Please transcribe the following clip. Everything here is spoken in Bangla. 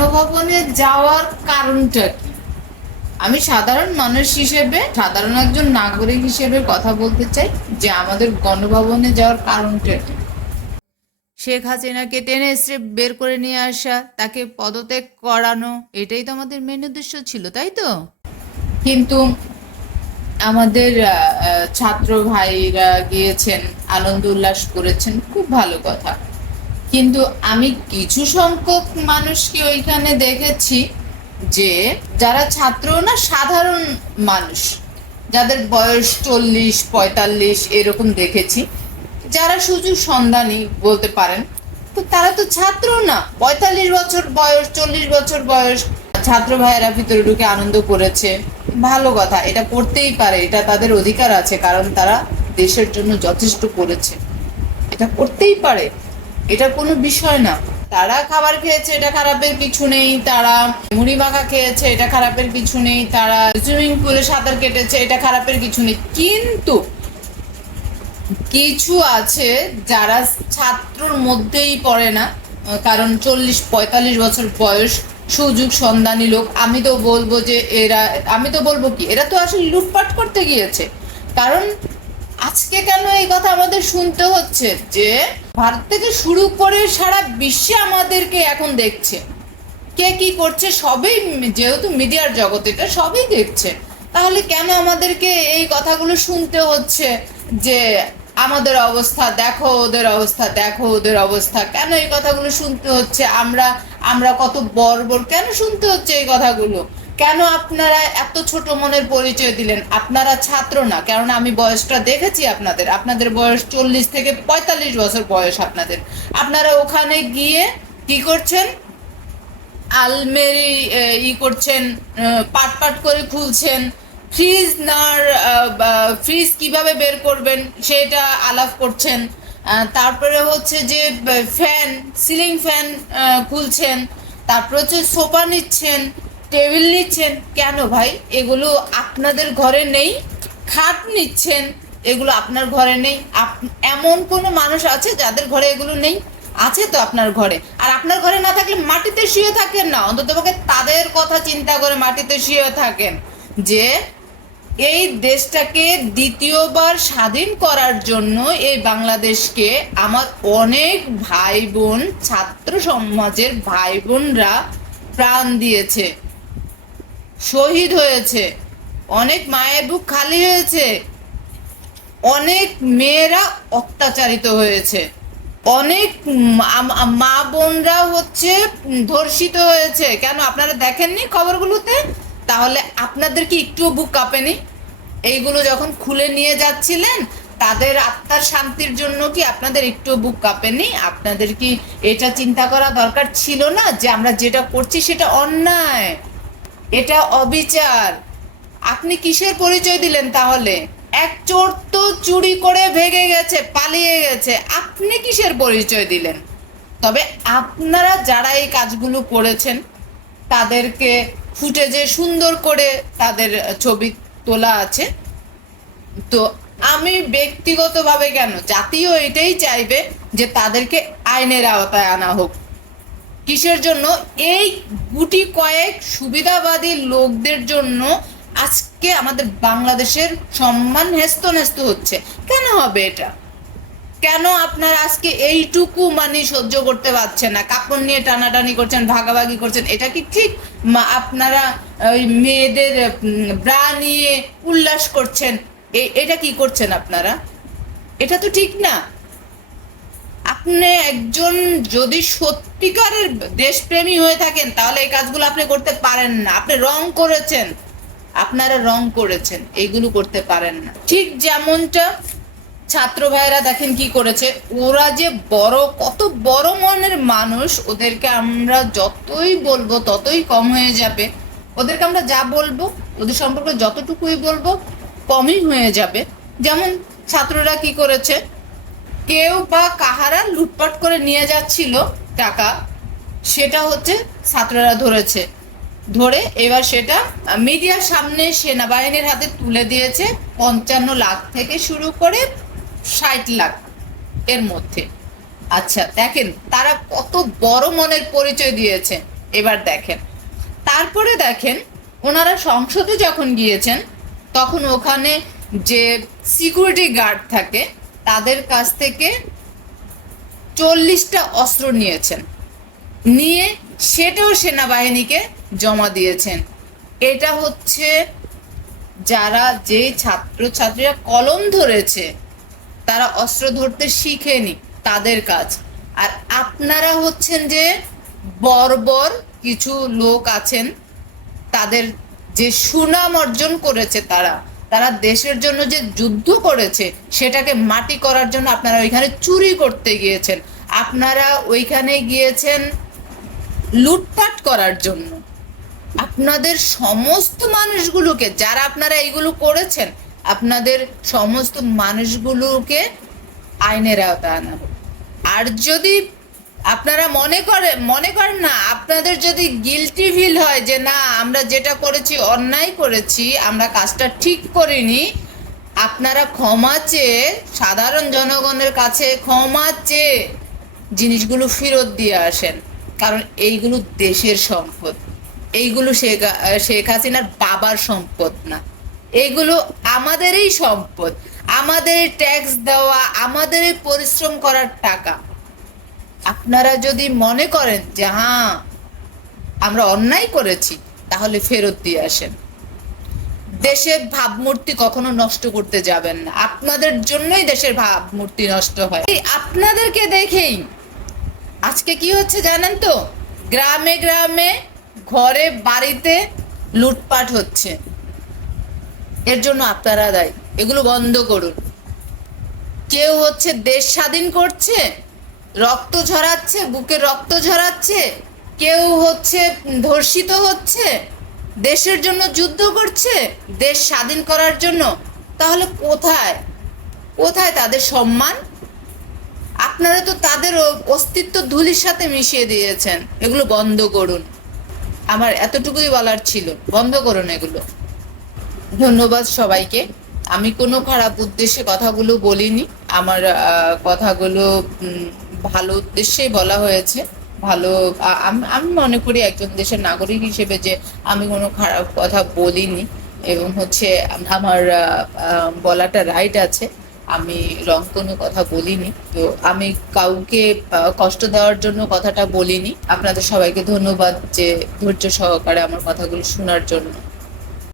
গণভবনে যাওয়ার কারণটা কি? আমি সাধারণ মানুষ হিসেবে, সাধারণ একজন নাগরিক হিসেবে কথা বলতে চাই যে আমাদের গণভবনে যাওয়ার কারণটা কি। শেখ হাসিনাকে টেনে এসে বের করে নিয়ে আসা, তাকে পদত্যাগ করানো, এটাই তো আমাদের মেন উদ্দেশ্য ছিল, তাই তো? কিন্তু আমাদের ছাত্র ভাইরা গিয়েছেন, আনন্দ উল্লাস করেছেন, খুব ভালো কথা। কিন্তু আমি কিছু সংখ্যক মানুষকে ওইখানে দেখেছি যে যারা ছাত্র না, সাধারণ মানুষ, যাদের বয়স 40-45 এরকম দেখেছি, যারা সুযোগ সন্ধানী বলতে পারেন। তো তারা তো ছাত্র না, 45 বছর বয়স, 40 বছর বয়স ছাত্র ভাইয়েরা ভিতরে ঢুকে আনন্দ করেছে, ভালো কথা, এটা করতেই পারে, এটা তাদের অধিকার আছে, কারণ তারা দেশের জন্য যথেষ্ট করেছে, এটা করতেই পারে, এটা কোনো বিষয় না। তারা খাবার খেয়েছে, এটা খারাপের কিছু নেই, তারা মুড়ি মাখা খেয়েছে, এটা খারাপের কিছু নেই, তারা সুইমিং পুলে সাঁতার কেটেছে, এটা খারাপের কিছু নেই। কিন্তু কিছু আছে যারা ছাত্রর মধ্যেই পড়ে না, কারণ 40-45 বছর বয়স, সুযোগ সন্ধানী লোক। আমি তো বলবো যে এরা তো আসলে লুটপাট করতে গিয়েছে। কারণ আজকে কেন এই কথা আমাদের শুনতে হচ্ছে যে ভারত থেকে শুরু করে সারা বিশ্বে আমাদেরকে এখন দেখছে, কে কি করছে সবই, যেহেতু মিডিয়ার জগৎ, এটা সবই দেখছে। তাহলে কেন আমাদেরকে এই কথাগুলো শুনতে হচ্ছে যে আমাদের অবস্থা দেখো, ওদের অবস্থা দেখো, ওদের অবস্থা, কেন এই কথাগুলো শুনতে হচ্ছে? আমরা আমরা কত বর্বর, কেন শুনতে হচ্ছে এই কথাগুলো? কেন আপনারা এত ছোট মনের পরিচয় দিলেন? আপনারা ছাত্র না, কারণ আমি বয়সটা দেখেছি আপনাদের, আপনাদের বয়স 40 থেকে 45 বছর বয়স আপনাদের। আপনারা ওখানে গিয়ে কি করছেন? আলমেরি করছেন, পাট পাট করে খুলছেন, ফ্রিজ কিভাবে বের করবেন সেটা আলাপ করছেন। তারপরে হচ্ছে যে ফ্যান, সিলিং ফ্যান খুলছেন, তারপরে হচ্ছে সোফা নিচ্ছেন, টেবিল নিচ্ছেন। কেন ভাই এগুলো আপনাদের ঘরে নেই? খাট নিচ্ছেন, এগুলো আপনার ঘরে নেই? এমন কোনো মানুষ আছে যাদের ঘরে এগুলো নেই? আছে তো আপনার ঘরে। আর আপনার ঘরে না থাকলে মাটিতে শুয়ে থাকেন না, অন্ততপক্ষে তাদের কথা চিন্তা করে মাটিতে শুয়ে থাকেন, যে এই দেশটাকে দ্বিতীয়বার স্বাধীন করার জন্য, এই বাংলাদেশকে আমার অনেক ভাই বোন, ছাত্র সমাজের ভাই বোনরা প্রাণ দিয়েছে, শহীদ হয়েছে, অনেক মায়ের বুক খালি হয়েছে, অনেক মেয়েরা অত্যাচারিত হয়েছে, অনেক মা বোনরা হচ্ছে ধর্ষিত হয়েছে। কেন আপনারা দেখেননি খবরগুলোতে? তাহলে আপনাদের কি একটুও বুক কাঁপেনি? এইগুলো যখন খুলে নিয়ে যাচ্ছিলেন, তাদের আত্মার শান্তির জন্য কি আপনাদের একটু বুক কাঁপেনি? আপনাদের কি এটা চিন্তা করা দরকার ছিল না যে আমরা যেটা করছি সেটা অন্যায়, এটা অবিচার? আপনি কিসের পরিচয় দিলেন তাহলে? এক চোর তো চুরি করে ভেগে গেছে, পালিয়ে গেছে, আপনি কিসের পরিচয় দিলেন? তবে আপনারা যারা এই কাজগুলো করেছেন তাদেরকে ফুটেজে সুন্দর করে তাদের ছবি তোলা আছে। তো আমি ব্যক্তিগতভাবে, কেন জাতীয় এটাই চাইবে যে তাদেরকে আইনের আওতায় আনা হোক। কিসের জন্য? এই গুটি কয়েক সুবিধাবাদী লোকদের জন্য আজকে আমাদের বাংলাদেশের সম্মান হেস্ত নেস্ত হচ্ছে। কেন হবে এটা? কেন আপনারা আজকে এইটুকু মানে সহ্য করতে পারছেন না? কাপড় নিয়ে টানাটানি করছেন, ভাগাভাগি করছেন, এটা কি ঠিক? আপনারা ওই মেয়েদের ব্রা নিয়ে উল্লাস করছেন, এটা কি করছেন আপনারা? এটা তো ঠিক না। আপনি একজন যদি সত্যিকারের দেশপ্রেমী হয়ে থাকেন তাহলে এই কাজগুলো আপনি করতে পারেন না। আপনি রং করেছেন, আপনারা রং করেছেন, এইগুলো করতে পারেন না। ঠিক যেমনটা ছাত্র ভাইরা দেখেন কি করেছে, ওরা যে কত বড় মনের মানুষ, ওদেরকে আমরা যতই বলবো ততই কম হয়ে যাবে। ওদেরকে আমরা যা বলবো, ওদের সম্পর্কে যতটুকুই বলবো কমই হয়ে যাবে। যেমন ছাত্ররা কি করেছে, কেউ বা কাহারা লুটপাট করে নিয়ে যাচ্ছিল টাকা, সেটা হচ্ছে ছাত্ররা ধরেছে, ধরে এবার সেটা মিডিয়ার সামনে সেনাবাহিনীর হাতে তুলে দিয়েছে। 55 লাখ থেকে শুরু করে 60 লাখ এর মধ্যে। আচ্ছা দেখেন তারা কত বড় মনের পরিচয় দিয়েছে। এবার দেখেন, তারপরে দেখেন ওনারা সংসদে যখন গিয়েছেন তখন ওখানে যে সিকিউরিটি গার্ড থাকে তাদের কাছ থেকে 40টা অস্ত্র নিয়েছেন, নিয়ে সেটাও সেনাবাহিনীকে জমা দিয়েছেন। এটা হচ্ছে যারা যে ছাত্রছাত্রীরা কলম ধরেছে তারা অস্ত্র ধরতে শিখেনি তাদের কাজ। আর আপনারা হচ্ছেন যে বর্বর কিছু লোক আছেন, তাদের যে সুনাম অর্জন করেছে তারা তারা দেশের জন্য যে যুদ্ধ করেছে সেটাকে মাটি করার জন্য আপনারা ওইখানে চুরি করতে গিয়েছেন, আপনারা ওইখানে গিয়েছেন লুটপাট করার জন্য। আপনাদের সমস্ত মানুষগুলোকে, যারা আপনারা এইগুলো করেছেন, আপনাদের সমস্ত মানুষগুলোকে আইনের আওতায় আনা হোক। আর যদি আপনারা মনে করেন না, আপনাদের যদি গিলটি ফিল হয় যে না আমরা যেটা করেছি অন্যায় করেছি, আমরা কাজটা ঠিক করিনি, আপনারা ক্ষমা চেয়ে সাধারণ জনগণের কাছে ক্ষমা চেয়ে জিনিসগুলো ফেরত দিয়ে আসেন। কারণ এইগুলো দেশের সম্পদ, এইগুলো শেখ হাসিনার বাবার সম্পদ না, এইগুলো আমাদেরই সম্পদ, আমাদের ট্যাক্স দেওয়া, আমাদের পরিশ্রম করার টাকা। আপনারা যদি মনে করেন যে হ্যাঁ আমরা অন্যায় করেছি, তাহলে ফেরত দিয়ে আসেন। দেশের ভাবমূর্তি কখনো নষ্ট করতে যাবেন না, আপনাদের জন্যই দেশের ভাবমূর্তি নষ্ট হয়। আপনাদেরকে দেখেই আজকে কি হচ্ছে জানেন তো, গ্রামে গ্রামে ঘরে বাড়িতে লুটপাট হচ্ছে। এর জন্য আপনারা দায়ী, এগুলো বন্ধ করুন। কেউ হচ্ছে দেশ স্বাধীন করছে, রক্ত ঝরাচ্ছে, বুকে রক্ত ঝরাচ্ছে, কেউ হচ্ছে ধর্ষিত হচ্ছে, দেশের জন্য যুদ্ধ করছে, দেশ স্বাধীন করার জন্য। তাহলে কোথায় কোথায় তাদের সম্মান? আপনারা তো তাদের অস্তিত্ব ধুলির সাথে মিশিয়ে দিয়েছেন। এগুলো বন্ধ করুন, আমার এতটুকুই বলার ছিল, বন্ধ করুন এগুলো। ধন্যবাদ সবাইকে। আমি কোনো খারাপ উদ্দেশ্যে কথাগুলো বলিনি, আমার কথাগুলো ভালো উদ্দেশ্যেই বলা হয়েছে। ভালো, আমি মনে করি একজন দেশের নাগরিক হিসেবে যে আমি কোনো খারাপ কথা বলিনি, এবং হচ্ছে আমার বলাটা রাইট আছে। আমি রং কোনো কথা বলিনি, তো আমি কাউকে কষ্ট দেওয়ার জন্য কথাটা বলিনি। আপনাদের সবাইকে ধন্যবাদ যে ধৈর্য সহকারে আমার কথাগুলো শোনার জন্য।